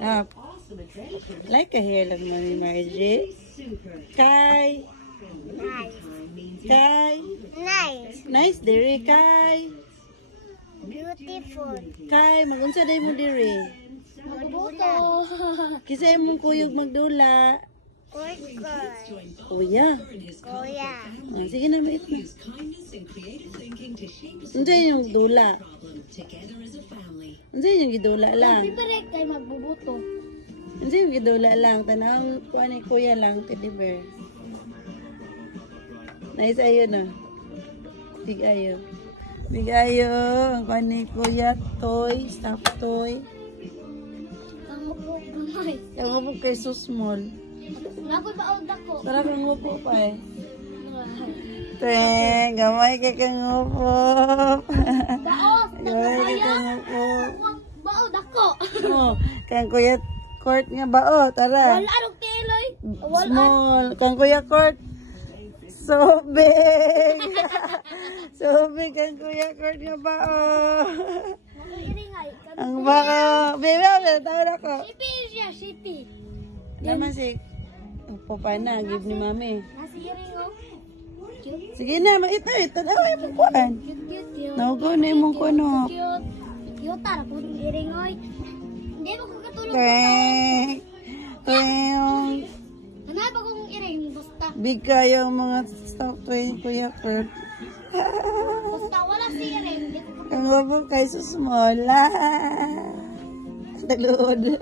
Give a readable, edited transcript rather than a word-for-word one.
Up. Like a hair lang Mami Margie. Kai. Nice. Kai. Nice. Nice diri Kai. Beautiful. Kai, magunsa day mo diri. Magbuto. Kisa imong kuyog magdula. Kurkur. Kuya. Kuya. Ah, sige na, mait na. Unsa yung dula? Unsa yung gidula lang? Pipirik kay magbubuto. Unsa yung gidula lang? Tanang kuha ni kuya lang, teddy bear. Nice ayo na. Big ayo. Big ayo. Ang kuha ni kuya, toy, stuffed toy. Ang upo gamay. Ang upo kay so small. Nakoy baog dako. Para kang upo pa eh. Teng, gamay kay kang upo. Daos. Gamay kay kang upo. Baog dako. Oh, kang kuya court nga ba? Oh, tara. Wala anong kiloy. Small. Kang kuya court. So big. So big kang kuya court nga ba? Oh. Iringay. Ang baka. Baby, tawag ako. Sipi siya, sipi. Naman si upo pa na. Give ni mami. Nasi iringo. Cute. Sige na, ito. Daway mo kuhan. Cute. Naugo na imong kuno. Cute. Cute tara po iringoy. Hindi mo kakatulog. Teng. Teng. Hanay pa kong iring. Basta. Big kayo mga stuff toy kuya Kurt. Basta wala si iring. Ang upo kay so small. Talod.